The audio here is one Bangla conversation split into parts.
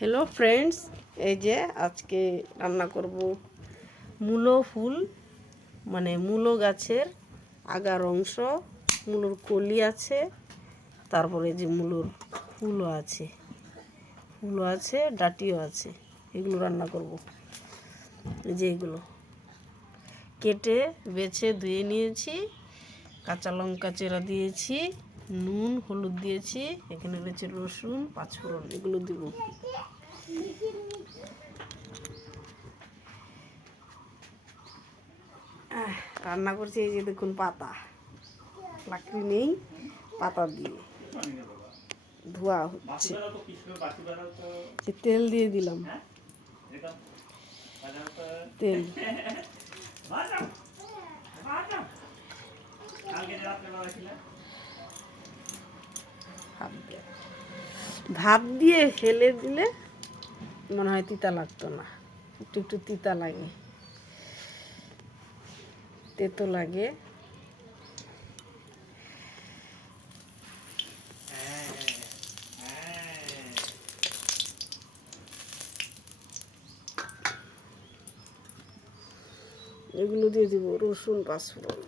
হ্যালো ফ্রেন্ডস, এই যে আজকে রান্না করব মূলো ফুল, মানে মূলো গাছের আগার অংশ। মূলোর কলি আছে, তারপরে যে মূলোর ফুলও আছে, ডাটিও আছে। এগুলো রান্না করব। এই যে এগুলো কেটে বেছে ধুয়ে নিয়েছি, কাঁচা লঙ্কা চেরা দিয়েছি, নুন হলুদ দিয়েছি, এখানে রয়েছে রসুন, পাঁচফোড়ন, এগুলো দিব। রান্না করছি এই যে দেখুন, পাতা, লাকড়ি নেই, পাতা দিয়ে ধোয়া হচ্ছে। তেল দিয়ে দিলাম, তেল ভাপ দিয়ে ফেলে দিলে মনে হয় তিতা লাগতো না, একটু একটু তিতা লাগে, তেতো লাগে। এগুলো দিয়ে দিব রসুন, পাঁচফোড়ন।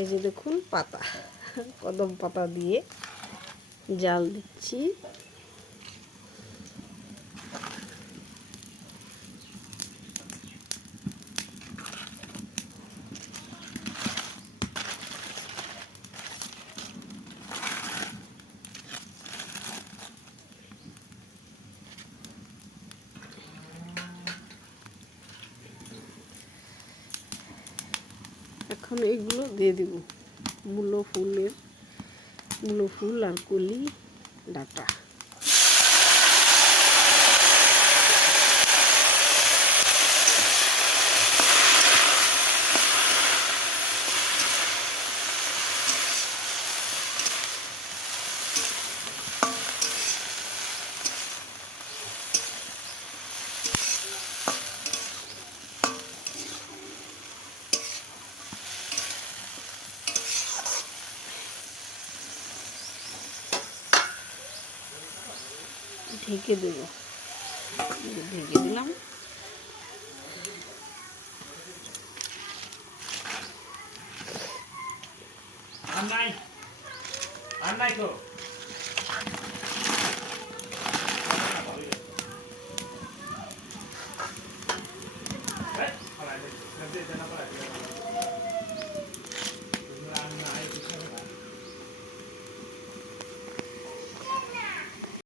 এই যে দেখুন পাতা, কদম পাতা দিয়ে জাল দিচ্ছি। এখন এগুলো দিয়ে দিব, মূলো ফুল আর কলি, ডাটা। ঢেকে দেব, ঢেকে দিলাম।